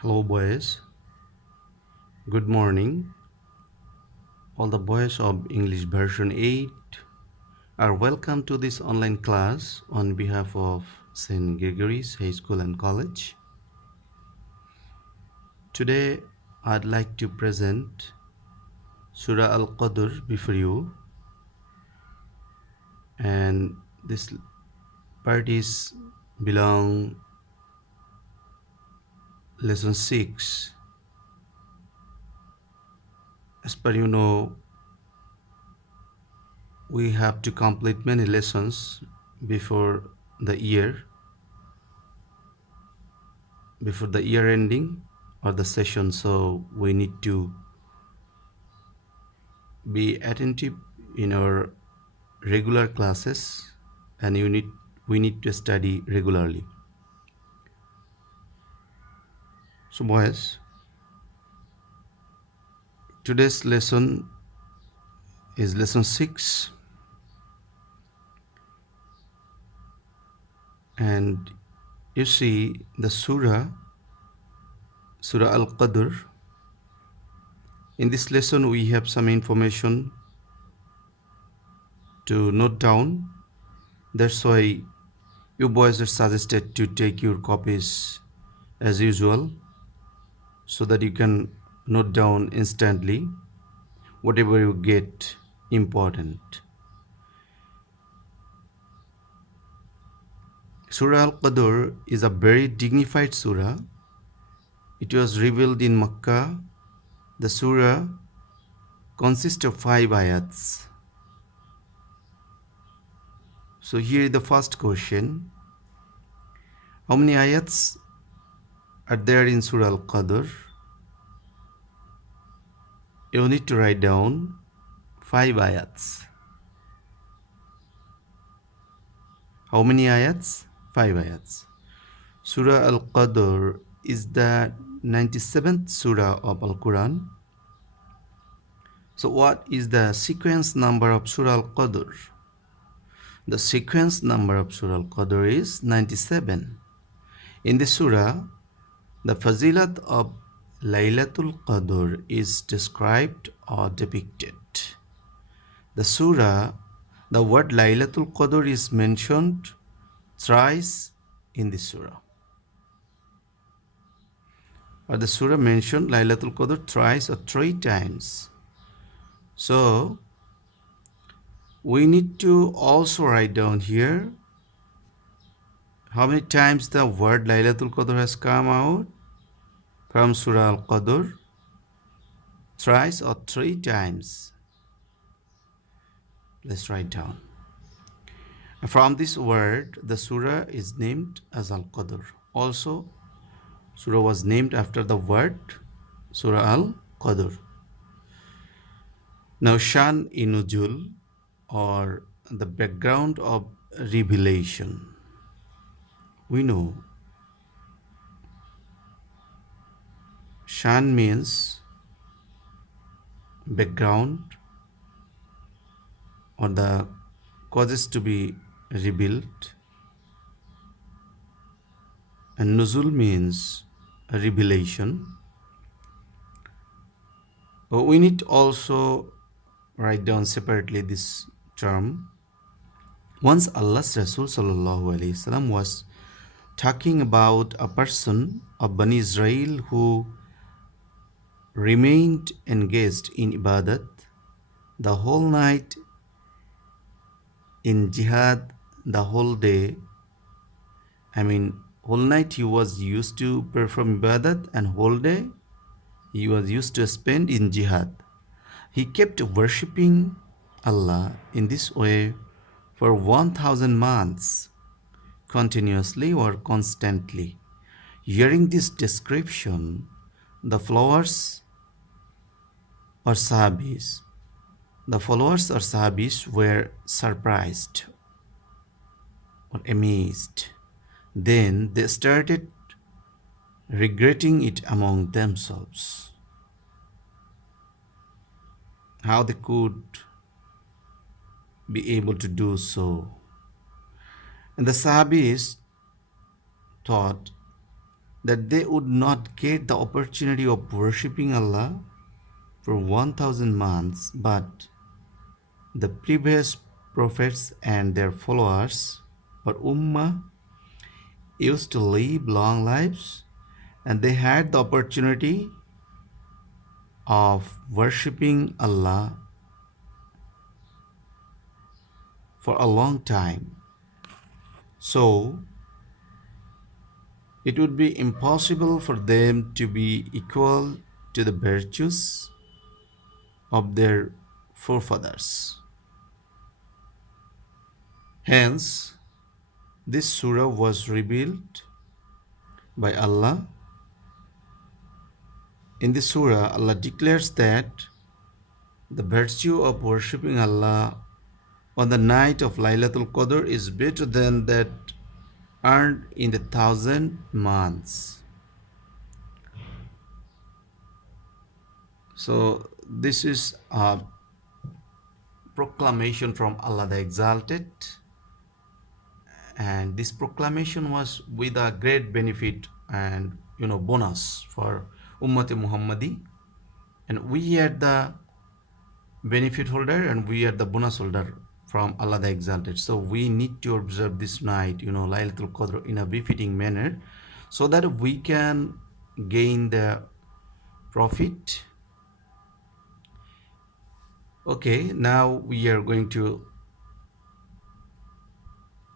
Hello, boys. Good morning. All the boys of English version 8 are welcome to this online class on behalf of St. Gregory's High School and College. Today, I'd like to present Sura Al Qadr before you, and this parties belong lesson 6. As per we have to complete many lessons before the year before the year ending or the session, so we need to be attentive in our regular classes, and we need to study regularly. So boys, today's lesson is lesson 6, and you see the Surah Al Qadr. In this lesson we have some information to note down. That's why you boys are suggested to take your copies as usual, so that you can note down instantly whatever you get important. Surah Al Qadr is a very dignified surah. It was revealed in Makkah. The surah consists of 5 ayats. So here is the first question. How many ayats are there in Surah Al Qadr? You need to write down 5 ayats. How many ayats? 5 ayats. Surah Al Qadr is the 97th surah of Al Quran. So what is the sequence number of Surah Al Qadr? The sequence number of Surah Al Qadr is 97. In this surah, the fazilat of Laylatul Qadr is described or depicted. The word Laylatul Qadr is mentioned thrice in this surah. Or the surah mentioned Laylatul Qadr thrice or 3 times. So we need to also write down here how many times the word Laylatul Qadr has come out from Surah Al Qadr. Thrice or 3 times. Let's write down. From this word, the surah is named as Al Qadr. Also, surah was named after the word Surah Al Qadr. Now, Shan Inujul, or the background of revelation. We know Shan means background or the causes to be revealed, and Nuzul means a revelation. We need also write down separately this term. Once Allah's Rasul sallallahu alaihi wasallam was talking about a person of Bani Israel who remained engaged in ibadat the whole night, in jihad the whole day. Whole night he was used to perform ibadat, and whole day he was used to spend in jihad. He kept worshipping Allah in this way for 1000 months, continuously or constantly. Hearing this description, the followers or Sahabis, were surprised or amazed. Then they started regretting it among themselves, how they could be able to do so. And the Sahabis thought, that they would not get the opportunity of worshipping Allah for 1000 months, but the previous prophets and their followers or Ummah used to live long lives and they had the opportunity of worshipping Allah for a long time. So it would be impossible for them to be equal to the virtues of their forefathers. Hence, this surah was revealed by Allah. In this surah, Allah declares that the virtue of worshipping Allah on the night of Laylatul Qadr is better than that earned in the 1000 months. So, this is a proclamation from Allah the Exalted, and this proclamation was with a great benefit and bonus for Ummati Muhammadi, and we are the benefit holder and we are the bonus holder from Allah the Exalted. So we need to observe this night, Laylatul Qadr, in a befitting manner, so that we can gain the profit. Okay, now we are going to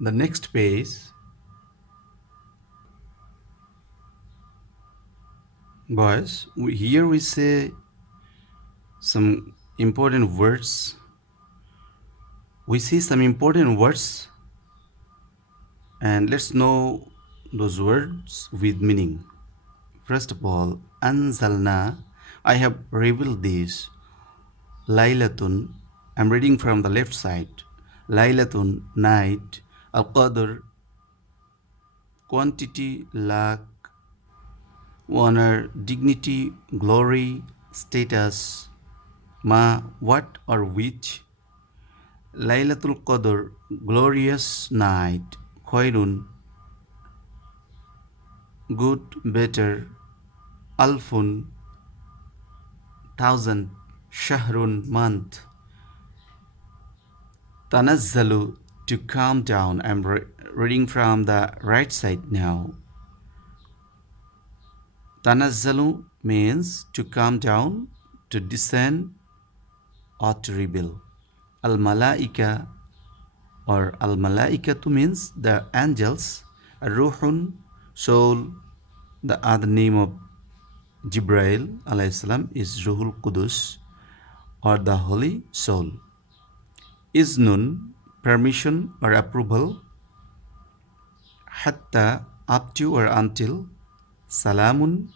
the next page. Boys, here we say some important words. We see some important words, and let's know those words with meaning. First of all, Anzalna, I have revealed this. Laylatun, I'm reading from the left side. Laylatun, night. Al Qadr, quantity, luck, honor, dignity, glory, status. Ma, what or which. Laylatul Qadr, glorious night. Khairun, good, better. Alfun, thousand. Shahrun, month. Tanazzalu, to calm down. I'm reading from the right side now. Tanazzalu means to calm down, to descend, or to reveal. Al Malaika or Al Malaikatu means the angels. Ruhun, soul. The other name of Jibrail alayhi salam is Ruhul Qudus or the Holy Soul. Iznun, permission or approval. Hatta, up to or until. Salamun,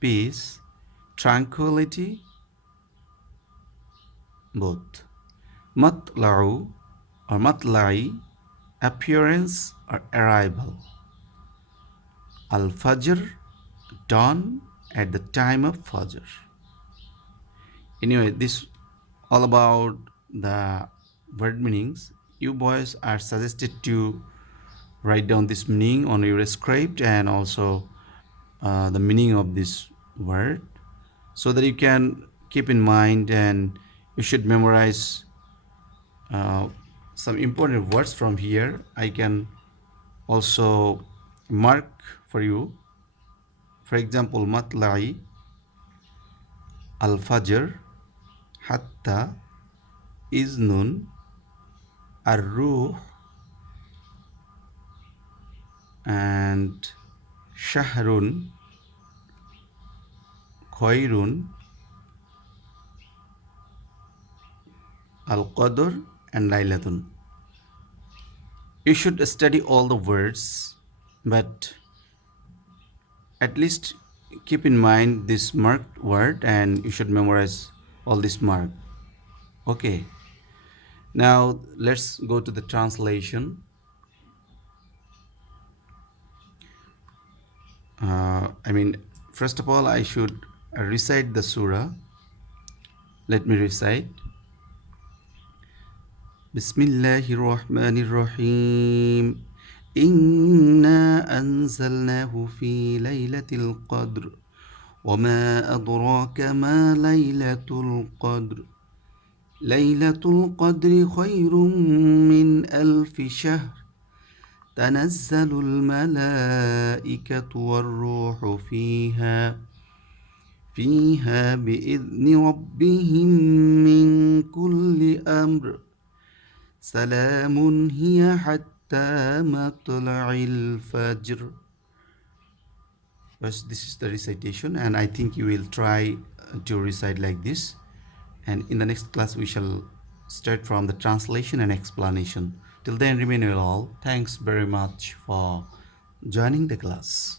peace, tranquility, both. Matla'u or matla'i, appearance or arrival. Al-Fajr, dawn at the time of Fajr. Anyway, this all about the word meanings. You boys are suggested to write down this meaning on your script and also the meaning of this word so that you can keep in mind, and you should memorize uh, some important words from here. I can also mark for you. For example, matla'i, al-fajr, hatta, iznun, ar-ruh, and shahrun, khairun, al-qadr, and laylatun. You should study all the words, but at least keep in mind this marked word and you should memorize all this mark. Okay, now let's go to the translation. First of all, I should recite the surah. Let me recite. Bismillahirrahmanirrahim. Inna أنزلناه في ليلة القدر وما أدراك ما ليلة القدر ليلة القدر خير من ألف شهر تنزل الملائكة والروح فيها بإذن ربهم من كل أمر سلام هي حتى مطلع الفجر. First, this is the recitation, and I think you will try to recite like this. And in the next class, we shall start from the translation and explanation. Till then, remain well all. Thanks very much for joining the class.